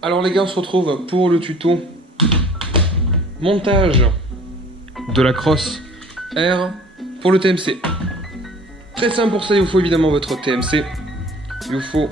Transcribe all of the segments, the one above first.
Alors les gars, on se retrouve pour le tuto montage de la crosse R pour le TMC. Très simple pour ça, il vous faut évidemment votre TMC. Il vous faut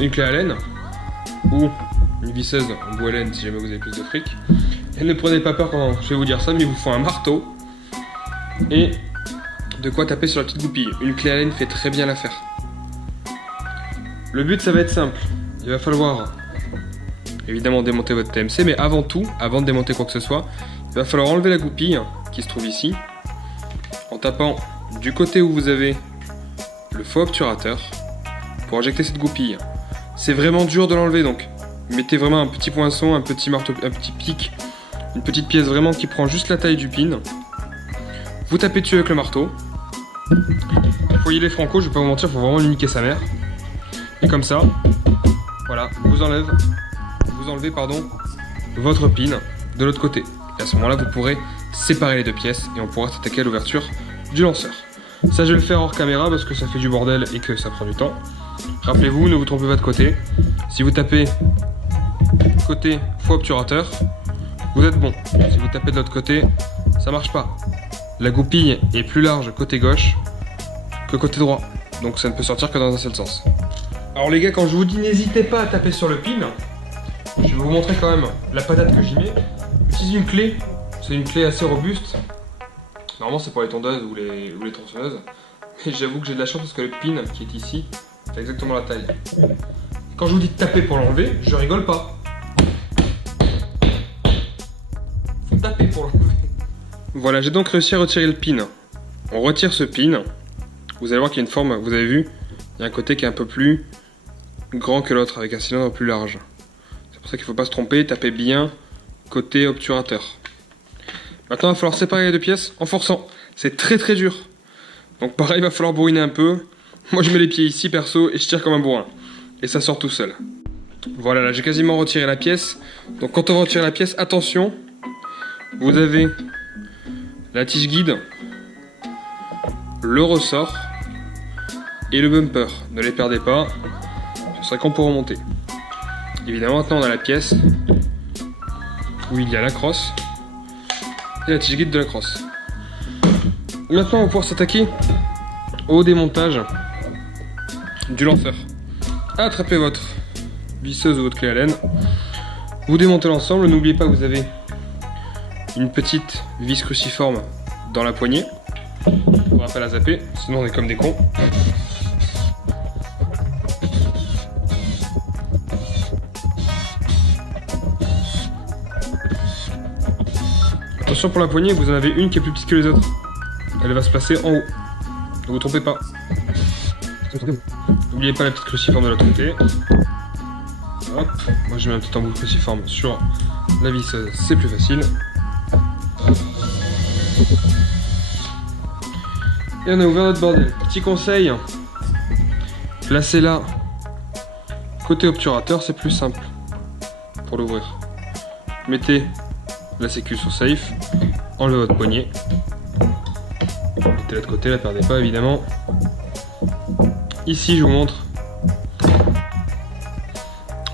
une clé Allen ou une visseuse en bout Allen si jamais vous avez plus de fric. Et ne prenez pas peur quand je vais vous dire ça, mais il vous faut un marteau et de quoi taper sur la petite goupille. Une clé Allen fait très bien l'affaire. Le but, ça va être simple. Il va falloir évidemment démonter votre TMC, mais avant tout, avant de démonter quoi que ce soit, il va falloir enlever la goupille qui se trouve ici, en tapant du côté où vous avez le faux obturateur pour injecter cette goupille. C'est vraiment dur de l'enlever, donc mettez vraiment un petit poinçon, un petit marteau, un petit pic, une petite pièce vraiment qui prend juste la taille du pin. Vous tapez dessus avec le marteau. Faut y aller franco, je vais pas vous mentir, faut vraiment lui niquer sa mère. Et comme ça, voilà, vous enlevez votre pin de l'autre côté. Et à ce moment-là, vous pourrez séparer les deux pièces et on pourra s'attaquer à l'ouverture du lanceur. Ça, je vais le faire hors caméra parce que ça fait du bordel et que ça prend du temps. Rappelez-vous, ne vous trompez pas de côté. Si vous tapez côté faux obturateur, vous êtes bon. Si vous tapez de l'autre côté, ça marche pas. La goupille est plus large côté gauche que côté droit. Donc ça ne peut sortir que dans un seul sens. Alors les gars, quand je vous dis n'hésitez pas à taper sur le pin, je vais vous montrer quand même la patate que j'y mets. J'utilise une clé, c'est une clé assez robuste. Normalement c'est pour les tondeuses ou les tronçonneuses. Mais j'avoue que j'ai de la chance parce que le pin qui est ici fait exactement la taille. Quand je vous dis de taper pour l'enlever, je rigole pas. Faut taper pour l'enlever. Voilà, j'ai donc réussi à retirer le pin. On retire ce pin. Vous allez voir qu'il y a une forme, vous avez vu, il y a un côté qui est un peu plus grand que l'autre, avec un cylindre plus large. C'est pour ça qu'il ne faut pas se tromper, taper bien côté obturateur. Maintenant, il va falloir séparer les deux pièces en forçant. C'est très très dur. Donc pareil, il va falloir bourriner un peu. Moi, je mets les pieds ici, perso, et je tire comme un bourrin. Et ça sort tout seul. Voilà, là, j'ai quasiment retiré la pièce. Donc quand on retire la pièce, attention, vous avez la tige guide, le ressort et le bumper. Ne les perdez pas, ce serait con pour remonter. Évidemment, maintenant on a la pièce où il y a la crosse et la tige guide de la crosse. Maintenant, on va pouvoir s'attaquer au démontage du lanceur. Attrapez votre visseuse ou votre clé Allen. Vous démontez l'ensemble. N'oubliez pas que vous avez une petite vis cruciforme dans la poignée. On ne pourra pas la zapper, sinon on est comme des cons. Attention pour la poignée, vous en avez une qui est plus petite que les autres. Elle va se placer en haut. Ne vous trompez pas. N'oubliez pas la petite cruciforme de l'autre côté. Hop. Moi je mets un petit embout cruciforme sur la visseuse, c'est plus facile. Et on a ouvert notre bordel. Petit conseil, placez-la côté obturateur, c'est plus simple pour l'ouvrir. Mettez la sécu sur safe, enlevez votre poignée, mettez-la de côté, la perdez pas évidemment. Ici je vous montre,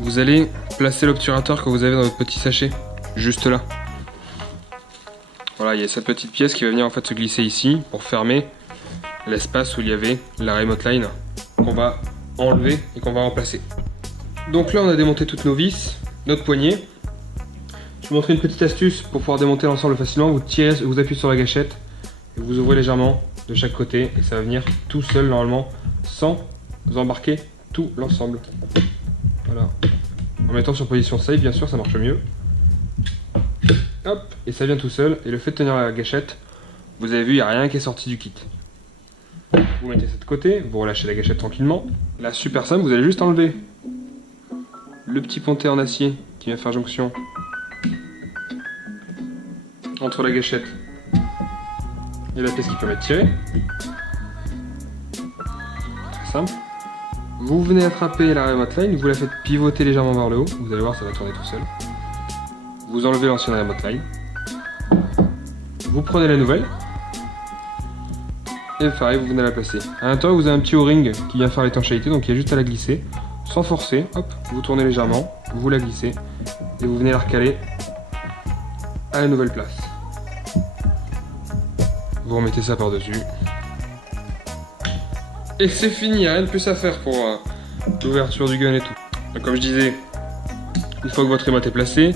vous allez placer l'obturateur que vous avez dans votre petit sachet, juste là. Voilà, il y a cette petite pièce qui va venir en fait se glisser ici pour fermer l'espace où il y avait la remote line qu'on va enlever et qu'on va remplacer. Donc là on a démonté toutes nos vis, notre poignée. Je vais vous montrer une petite astuce pour pouvoir démonter l'ensemble facilement. Vous tirez, vous appuyez sur la gâchette et vous ouvrez légèrement de chaque côté et ça va venir tout seul normalement sans embarquer tout l'ensemble. Voilà. En mettant sur position safe, bien sûr, ça marche mieux. Hop, et ça vient tout seul. Et le fait de tenir la gâchette, vous avez vu, il n'y a rien qui est sorti du kit. Vous mettez ça de côté, vous relâchez la gâchette tranquillement. Là, super simple, vous allez juste enlever le petit pontet en acier qui vient faire jonction entre la gâchette et la pièce qui permet de tirer. Très simple. Vous venez attraper la remote line, vous la faites pivoter légèrement vers le haut, vous allez voir, ça va tourner tout seul. Vous enlevez l'ancienne remote line. Vous prenez la nouvelle. Et pareil, vous venez la placer. À l'intérieur, vous avez un petit O-ring qui vient faire l'étanchéité, donc il y a juste à la glisser sans forcer, hop, vous tournez légèrement, vous la glissez et vous venez la recaler à la nouvelle place. Vous remettez ça par-dessus. Et c'est fini, il n'y a rien de plus à faire pour l'ouverture du gun et tout. Donc comme je disais, une fois que votre remote est placé,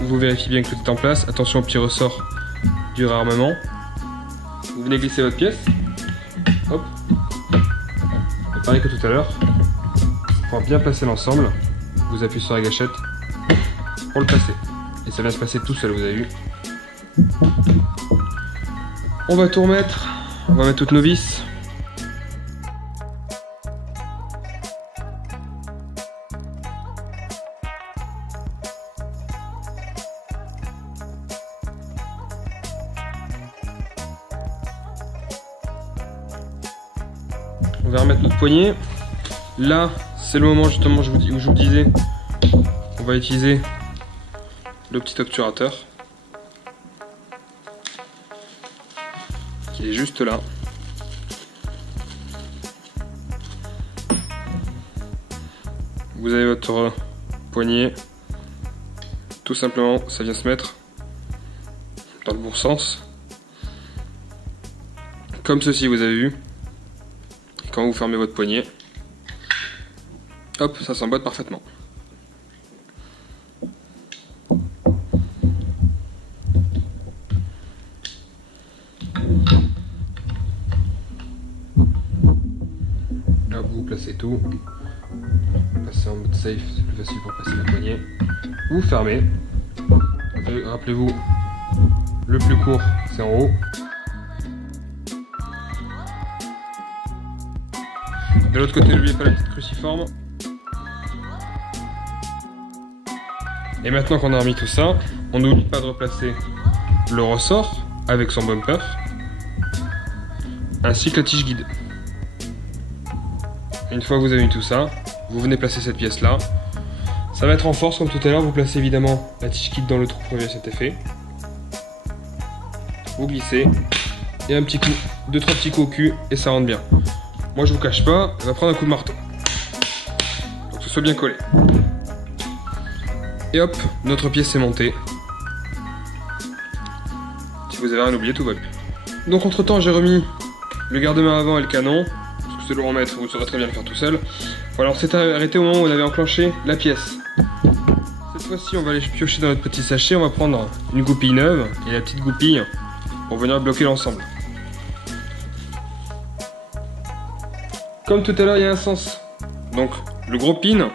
vous vérifiez bien que tout est en place. Attention au petit ressort du réarmement. Vous venez glisser votre pièce. Hop. Et pareil que tout à l'heure. Pour bien placer l'ensemble, vous appuyez sur la gâchette pour le placer. Et ça vient se passer tout seul, vous avez vu. On va tout remettre. On va mettre toutes nos vis. On va remettre notre poignée. Là, c'est le moment justement où je vous disais, on va utiliser le petit obturateur qui est juste là. Vous avez votre poignée. Tout simplement, ça vient se mettre dans le bon sens. Comme ceci, vous avez vu. Quand vous fermez votre poignet, hop, ça s'emboîte parfaitement. Hop, vous placez tout. Passez en mode safe, c'est plus facile pour passer la poignée. Vous fermez. Rappelez-vous, le plus court, c'est en haut. De l'autre côté, n'oubliez pas la petite cruciforme. Et maintenant qu'on a remis tout ça, on n'oublie pas de replacer le ressort avec son bumper, ainsi que la tige guide. Et une fois que vous avez mis tout ça, vous venez placer cette pièce là. Ça va être en force comme tout à l'heure, vous placez évidemment la tige guide dans le trou prévu à cet effet. Vous glissez, et un petit coup, 2-3 petits coups au cul, et ça rentre bien. Moi je vous cache pas, elle va prendre un coup de marteau. Donc que ce soit bien collé. Et hop, notre pièce est montée. Si vous avez rien oublié, tout va bien. Donc entre temps j'ai remis le garde-main avant et le canon. Parce que c'est lourd à mettre, vous saurez très bien le faire tout seul. Voilà, on s'est arrêté au moment où on avait enclenché la pièce. Cette fois-ci on va aller piocher dans notre petit sachet. On va prendre une goupille neuve et la petite goupille pour venir bloquer l'ensemble. Comme tout à l'heure, il y a un sens. Donc, le gros pin,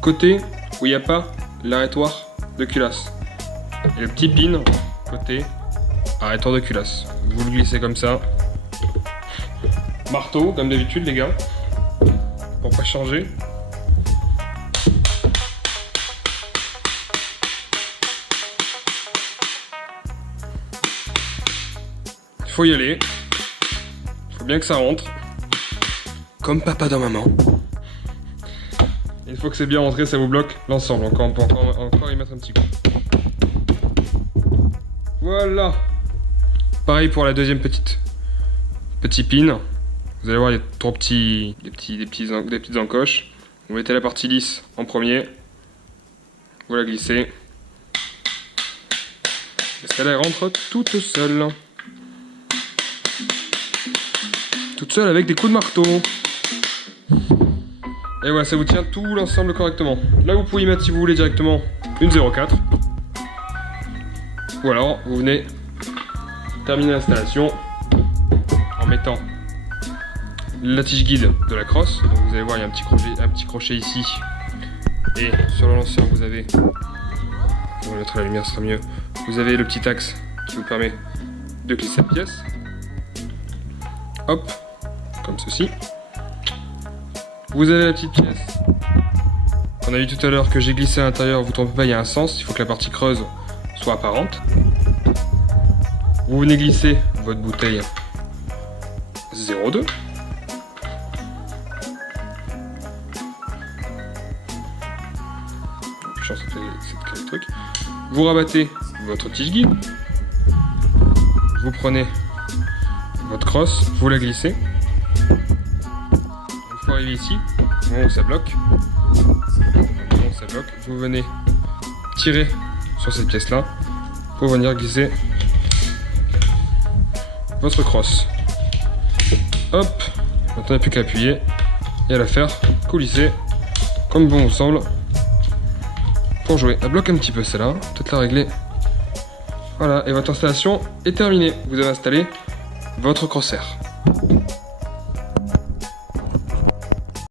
côté où il n'y a pas l'arrêtoir de culasse. Et le petit pin, côté arrêtoir de culasse. Vous le glissez comme ça. Marteau, comme d'habitude, les gars. Pour pas changer. Il faut y aller. Il faut bien que ça rentre. Comme papa dans maman. Une fois que c'est bien rentré, ça vous bloque l'ensemble. On peut encore y mettre un petit coup. Voilà. Pareil pour la deuxième petit pin. Vous allez voir, il y a trois des petites encoches. Vous mettez la partie lisse en premier. Vous la glissez. Et celle-là, elle rentre toute seule. Toute seule avec des coups de marteau. Et voilà, ça vous tient tout l'ensemble correctement. Là, vous pouvez y mettre, si vous voulez, directement une 0,4. Ou alors, vous venez terminer l'installation en mettant la tige guide de la crosse. Donc, vous allez voir, il y a un petit crochet ici. Et sur le lanceur, vous avez... On va mettre la lumière, ce sera mieux. Vous avez le petit axe qui vous permet de glisser la pièce. Hop, comme ceci. Vous avez la petite pièce qu'on a vu tout à l'heure que j'ai glissé à l'intérieur. Vous ne trompez pas, il y a un sens. Il faut que la partie creuse soit apparente. Vous venez glisser votre bouteille 0,2. Je pense que c'est le truc. Vous rabattez votre tige guide. Vous prenez votre crosse, vous la glissez. Une fois arrivé ici, Au moment où ça bloque, vous venez tirer sur cette pièce-là pour venir glisser votre crosse. Hop, maintenant il n'y a plus qu'à appuyer et à la faire coulisser comme bon vous semble pour jouer. Elle bloque un petit peu celle-là, peut-être la régler. Voilà, et votre installation est terminée. Vous avez installé votre crosshair.